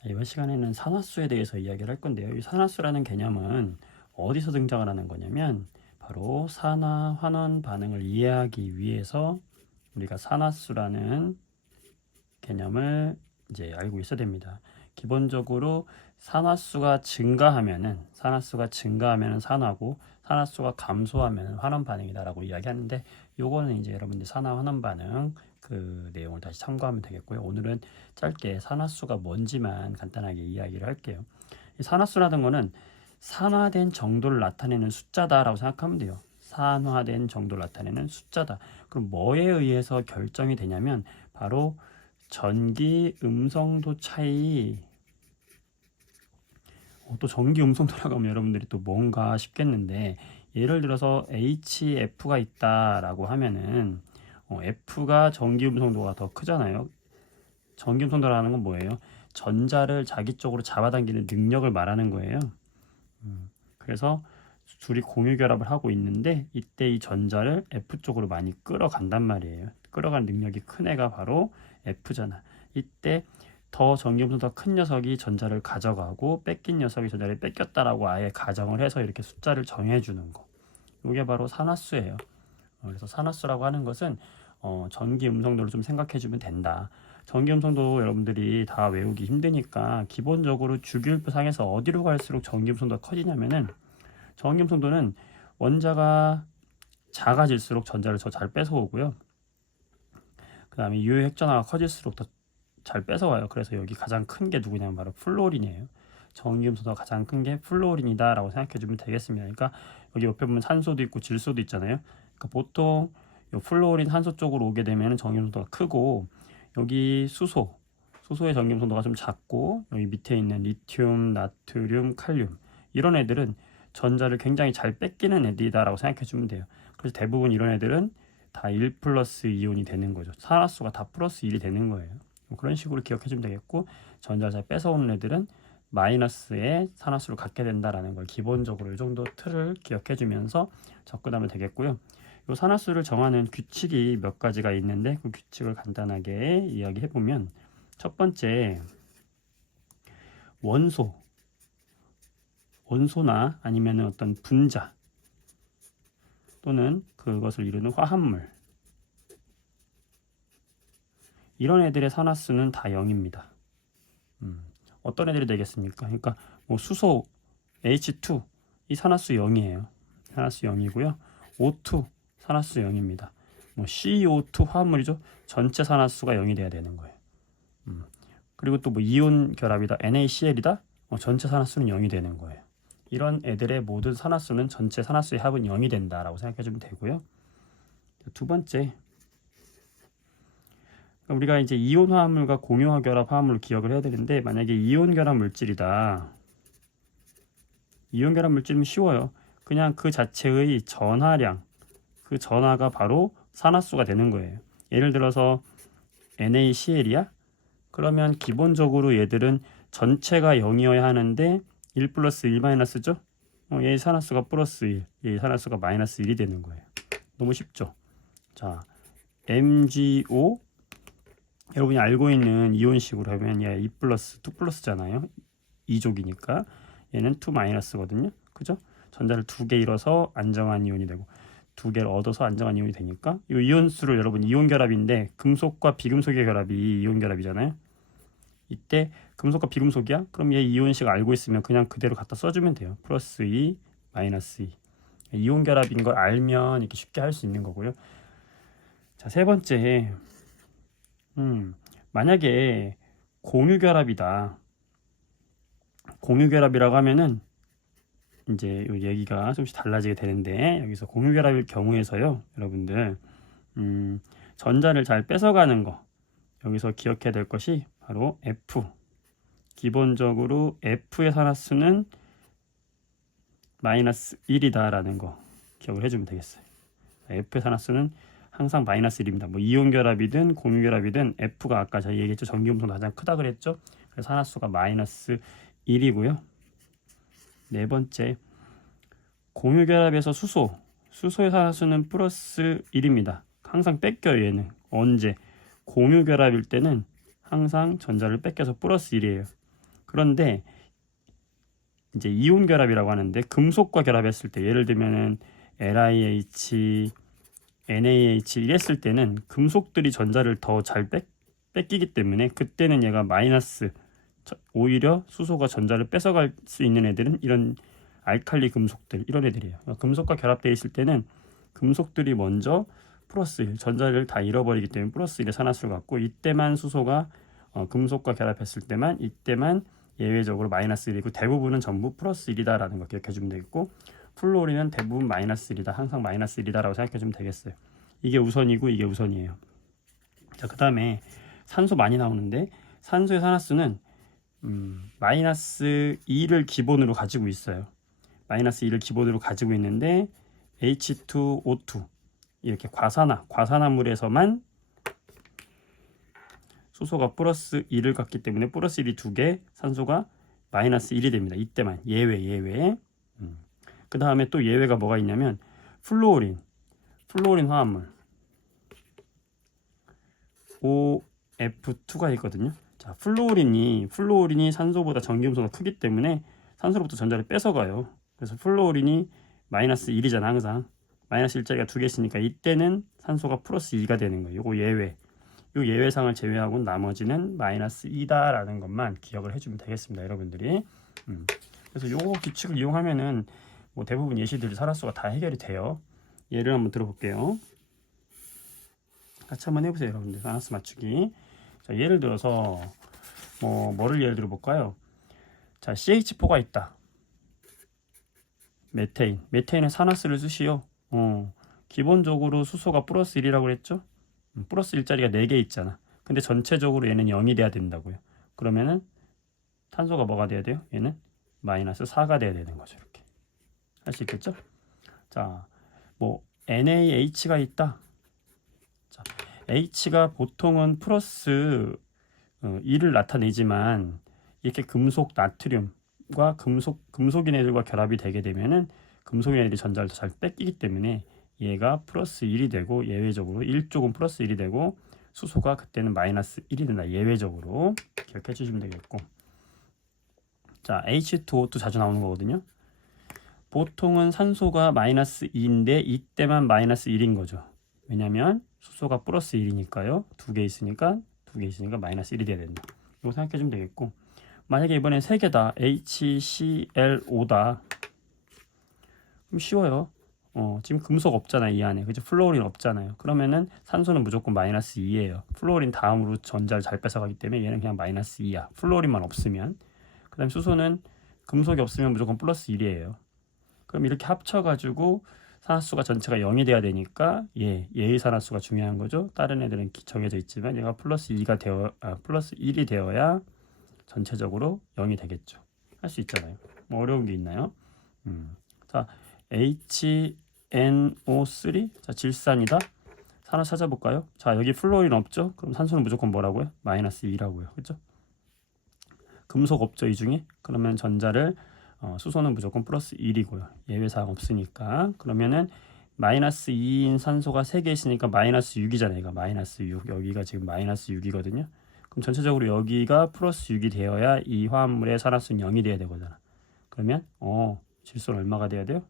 자, 이번 시간에는 산화수에 대해서 이야기를 할 건데요. 이 산화수라는 개념은 어디서 등장을 하는 거냐면 바로 산화 환원 반응을 이해하기 위해서 우리가 산화수라는 개념을 이제 알고 있어야 됩니다. 기본적으로 산화수가 증가하면은 산화고, 산화수가 감소하면 환원 반응이다라고 이야기하는데, 요거는 이제 여러분들 산화 환원 반응 그 내용을 다시 참고하면 되겠고요. 오늘은 짧게 산화수가 뭔지만 간단하게 이야기를 할게요. 이 산화수라는 거는 산화된 정도를 나타내는 숫자다라고 생각하면 돼요. 산화된 정도를 나타내는 숫자다. 그럼 뭐에 의해서 결정이 되냐면 바로 전기 음성도 차이. 또 전기 음성도라고 하면 여러분들이 또 뭔가 싶겠는데, 예를 들어서 HF가 있다라고 하면은 F가 전기 음성도가 더 크잖아요. 전기 음성도라는 건 뭐예요? 전자를 자기 쪽으로 잡아당기는 능력을 말하는 거예요. 그래서 둘이 공유 결합을 하고 있는데 이때 이 전자를 F 쪽으로 많이 끌어간단 말이에요. 끌어가는 능력이 큰 애가 바로 F잖아. 이때 더 전기음성 더 큰 녀석이 전자를 가져가고 뺏긴 녀석이 전자를 뺏겼다라고 아예 가정을 해서 이렇게 숫자를 정해주는 거. 이게 바로 산화수예요. 그래서 산화수라고 하는 것은 전기 음성도를 좀 생각해주면 된다. 전기 음성도 여러분들이 다 외우기 힘드니까 기본적으로 주기율표 상에서 어디로 갈수록 전기 음성도가 커지냐면은, 전기 음성도는 원자가 작아질수록 전자를 더 잘 뺏어오고요. 그 다음에 유효 핵전화가 커질수록 더 잘 뺏어와요. 그래서 여기 가장 큰 게 누구냐면 바로 플로린이에요. 전기음수도 가장 큰 게 플로린이다 라고 생각해 주면 되겠습니다. 그러니까 여기 옆에 보면 산소도 있고 질소도 있잖아요. 그러니까 보통 이 플로린 산소 쪽으로 오게 되면 전기음수도가 크고, 여기 수소의 전기음수도가 좀 작고, 여기 밑에 있는 리튬, 나트륨, 칼륨, 이런 애들은 전자를 굉장히 잘 뺏기는 애들이다 라고 생각해 주면 돼요. 그래서 대부분 이런 애들은 다 1 플러스 이온이 되는 거죠. 산화수가 다 플러스 1이 되는 거예요. 그런 식으로 기억해 주면 되겠고, 전자를 잘 뺏어오는 애들은 마이너스의 산화수를 갖게 된다라는 걸 기본적으로 이 정도 틀을 기억해 주면서 접근하면 되겠고요. 이 산화수를 정하는 규칙이 몇 가지가 있는데 그 규칙을 간단하게 이야기해 보면, 첫 번째, 원소, 원소나 아니면 어떤 분자 또는 그것을 이루는 화합물, 이런 애들의 산화수는 다 0입니다. 어떤 애들이 되겠습니까? 그러니까 뭐 수소 H2 이 산화수 0이에요. 산화수 0이고요. O2 산화수 0입니다. 뭐 CO2 화합물이죠. 전체 산화수가 0이 돼야 되는 거예요. 그리고 또 뭐 이온 결합이다, NaCl이다, 전체 산화수는 0이 되는 거예요. 이런 애들의 모든 산화수는 전체 산화수의 합은 0이 된다라고 생각해 주면 되고요. 두 번째, 우리가 이제 이온 화합물과 공유 결합 화합물을 기억을 해야 되는데, 만약에 이온 결합 물질이다. 이온 결합 물질은 쉬워요. 그냥 그 자체의 전하량, 그 전하가 바로 산화수가 되는 거예요. 예를 들어서 NaCl이야? 그러면 기본적으로 얘들은 전체가 0이어야 하는데 1 플러스 1 마이너스죠? 얘 산화수가 플러스 1, 얘 산화수가 마이너스 1이 되는 거예요. 너무 쉽죠? 자, MgO, 여러분이 알고 있는 이온식으로 하면 얘 2 플러스 2 플러스잖아요. 2족이니까 얘는 2 마이너스거든요. 그죠? 전자를 2개 잃어서 안정한 이온이 되고 2개를 얻어서 안정한 이온이 되니까, 이 이온수를 여러분 이온 결합인데 금속과 비금속의 결합이 이온 결합이잖아요. 이때 금속과 비금속이야? 그럼 얘 이온식 알고 있으면 그냥 그대로 갖다 써주면 돼요. 플러스 2, 마이너스 2. 이온 결합인 걸 알면 이렇게 쉽게 할 수 있는 거고요. 자, 세 번째, 만약에 공유 결합이다. 공유 결합이라고 하면은 이제 이 얘기가 좀씩 달라지게 되는데, 여기서 공유 결합일 경우에서요, 여러분들 전자를 잘 뺏어가는 거, 여기서 기억해야 될 것이 바로 F. 기본적으로 F의 산화수는 마이너스 1이다라는 거 기억을 해주면 되겠어요. F의 산화수는 항상 마이너스 1입니다. 뭐 이온 결합이든 공유 결합이든 F가 아까 제가 얘기했죠. 전기음성도 가장 크다 그랬죠. 그래서 산화수가 마이너스 1이고요. 네 번째, 공유 결합에서 수소의 산화수는 플러스 1입니다. 항상 뺏겨요. 얘는 언제? 공유 결합일 때는 항상 전자를 뺏겨서 플러스 1이에요. 그런데 이제 이온 결합이라고 하는데 금속과 결합했을 때 예를 들면은 LiH, NaH 이랬을 때는 금속들이 전자를 더 잘 뺏기기 때문에 그때는 얘가 마이너스, 오히려 수소가 전자를 뺏어갈 수 있는 애들은 이런 알칼리 금속들, 이런 애들이에요. 금속과 결합되어 있을 때는 금속들이 먼저 플러스 1, 전자를 다 잃어버리기 때문에 플러스 1의 산화수를 갖고, 이때만 수소가 금속과 결합했을 때만, 이때만 예외적으로 마이너스 1이고 대부분은 전부 플러스 1이다라는 거 기억해 주면 되겠고, 플로리는 대부분 마이너스 1이다, 항상 마이너스 1이다라고 생각해 주면 되겠어요. 이게 우선이고 이게 우선이에요. 자, 그 다음에 산소 많이 나오는데 산소의 산화수는 마이너스 2를 기본으로 가지고 있어요. 마이너스 2를 기본으로 가지고 있는데 H2O2 이렇게 과산화물에서만 수소가 플러스 1을 갖기 때문에 플러스 1이 2개, 산소가 마이너스 1이 됩니다. 이때만 예외. 그 다음에 또 예외가 뭐가 있냐면 플루오린 화합물 OF2가 있거든요. 자, 플루오린이 산소보다 전기음수가 크기 때문에 산소로부터 전자를 뺏어가요. 그래서 플루오린이 마이너스 1이잖아. 항상 마이너스 1짜리가 2개 있으니까 이때는 산소가 플러스 2가 되는 거예요. 요거 예외. 요 예외상을 제외하고 나머지는 마이너스 2다라는 것만 기억을 해주면 되겠습니다, 여러분들이. 그래서 요거 규칙을 이용하면은 뭐 대부분 예시들이 산화수가 다 해결이 돼요. 예를 한번 들어볼게요. 같이 한번 해보세요, 여러분들. 산화수 맞추기. 자, 예를 들어서 뭐를 예를 들어 볼까요? 자, CH4가 있다. 메테인은 산화수를 쓰시오. 기본적으로 수소가 플러스 1이라고 그랬죠? 플러스 1짜리가 4개 있잖아. 근데 전체적으로 얘는 0이 돼야 된다고요. 그러면은 탄소가 뭐가 돼야 돼요? 얘는 마이너스 4가 돼야 되는 거죠. 이렇게 할 수 있겠죠? 자, NaH가 있다. 자, H가 보통은 플러스 2를 나타내지만 이렇게 금속 나트륨과 금속인 애들과 결합이 되게 되면은 금속인 애들이 전자를 더 잘 뺏기기 때문에 얘가 플러스 1이 되고, 예외적으로 1쪽은 플러스 1이 되고 수소가 그때는 마이너스 1이 된다. 예외적으로 기억해 주시면 되겠고, 자, H2O2 자주 나오는 거거든요. 보통은 산소가 마이너스 2인데 이때만 마이너스 1인 거죠. 왜냐면 수소가 플러스 1이니까요. 2개 있으니까 마이너스 1이 돼야 된다. 이거 생각해 주면 되겠고, 만약에 이번엔 3개다. HClO다. 그럼 쉬워요. 지금 금속 없잖아요, 이 안에. 그죠? 플루오린 없잖아요. 그러면은 산소는 무조건 마이너스 2예요. 플루오린 다음으로 전자를 잘 뺏어가기 때문에 얘는 그냥 마이너스 2야. 플루오린만 없으면. 그 다음에 수소는 금속이 없으면 무조건 플러스 1이에요. 그럼 이렇게 합쳐가지고 산화수가 전체가 0이 돼야 되니까 얘의 산화수가 중요한 거죠. 다른 애들은 정해져 있지만 얘가 플러스 1이 되어야 전체적으로 0이 되겠죠. 할 수 있잖아요. 뭐 어려운 게 있나요? 자, HNO3. 자, 질산이다. 산화 찾아볼까요? 자, 여기 플루오린 없죠? 그럼 산소는 무조건 뭐라고요? 마이너스 2라고요. 그죠? 금속 없죠, 이 중에? 그러면 전자를 수소는 무조건 플러스 1이고요. 예외사항 없으니까. 그러면은 마이너스 2인 산소가 3개 있으니까 마이너스 6이잖아요. 얘가 마이너스 6. 여기가 지금 마이너스 6이거든요. 그럼 전체적으로 여기가 플러스 6이 되어야 이 화합물의 산화수는 0이 돼야 되거든요. 그러면 질소는 얼마가 돼야 돼요?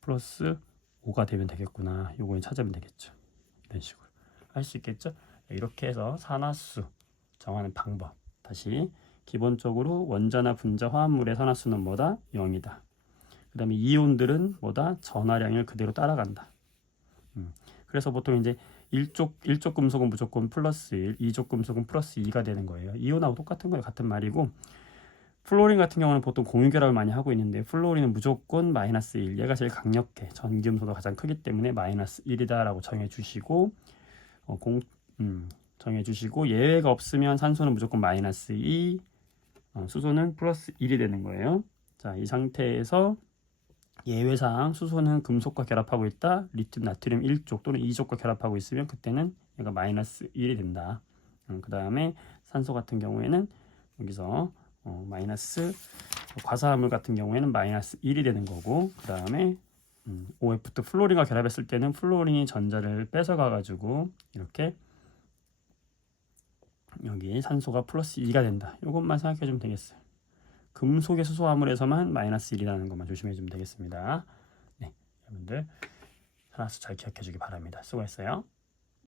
플러스 5가 되면 되겠구나. 요거는 찾으면 되겠죠. 이런 식으로 할 수 있겠죠. 이렇게 해서 산화수 정하는 방법. 다시 기본적으로 원자나 분자 화합물의 산화수는 뭐다? 0이다. 그 다음에 이온들은 뭐다? 전하량을 그대로 따라간다. 그래서 보통 이제 1쪽 금속은 무조건 플러스 1, 2쪽 금속은 플러스 2가 되는 거예요. 이온하고 똑같은 거예요. 같은 말이고, 플루오린 같은 경우는 보통 공유결합을 많이 하고 있는데 플루오린은 무조건 마이너스 1. 얘가 제일 강력해. 전기음수가 가장 크기 때문에 마이너스 1이다라고 정해주시고, 정해주시고, 예외가 없으면 산소는 무조건 마이너스 2, 수소는 플러스 1이 되는 거예요. 자, 이 상태에서 예외사항, 수소는 금속과 결합하고 있다. 리튬, 나트륨 1쪽 또는 2쪽과 결합하고 있으면 그때는 얘가 마이너스 1이 된다. 그 다음에 산소 같은 경우에는 여기서 마이너스, 과사화물 같은 경우에는 마이너스 1이 되는 거고, 그 다음에 OF2 플로린과 결합했을 때는 플로린이 전자를 뺏어가 가지고 이렇게 여기 산소가 플러스 2가 된다. 이것만 생각해 주면 되겠어요. 금속의 수소 화물에서만 마이너스 1이라는 것만 조심해 주면 되겠습니다. 네, 여러분들 산화수 잘 기억해 주기 바랍니다. 수고했어요.